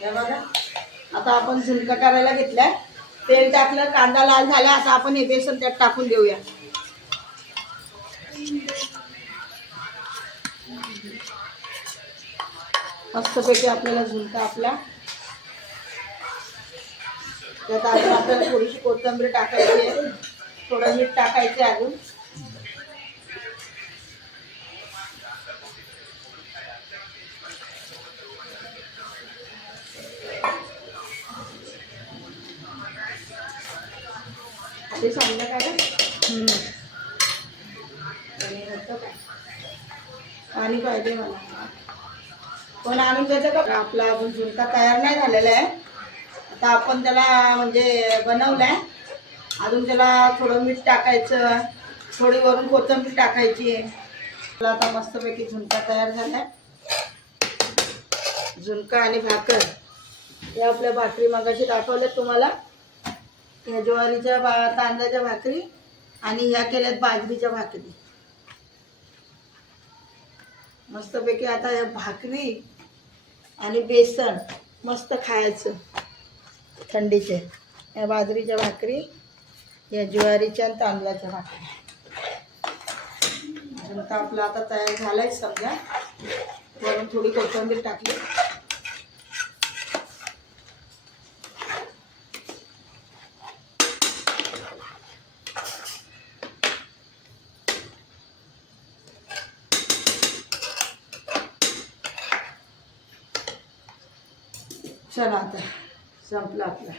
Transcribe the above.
हे बघा, आता आपण झुणका करायला घेतलाय. तेल टाकलं, कांदा लाल झाला. आता आपण हे बेसन त्यात टाकून देऊया. मस्तपैकी आपल्याला झुणका आपला त्यात अजून आपल्याला थोडीशी कोथिंबीर टाकायची आहे, थोडं मीठ टाकायचं अजून. आधी सांगलं काय पाणी पाहिजे मला, पण आणून द्यायचं का? आपला अजून झुणका तयार नाही झालेला आहे. आता आपण त्याला म्हणजे बनवलाय, अजून त्याला थोडं मीठ टाकायचं, थोडी वरून कोथिंबीर टाकायची. आता मस्तपैकी झुणका तयार झालाय. झुणका आणि भाकर, हे आपल्या भाकरी मगाशी दाखवल्यात तुम्हाला. ह्या ज्वारीच्या तांदळाच्या भाकरी आणि ह्या केल्यात बाजरीच्या भाकरी. मस्तपैकी आता या भाकरी आणि बेसन मस्त खायचं थंडीचे. या बाजरीच्या भाकरी, या ज्वारीच्या आणि तांदळाच्या भाकरी. झुणका आपला आता तयार झालाय समजा. वरून थोडी कोथिंबीर टाकली. चला आता संपला आपला.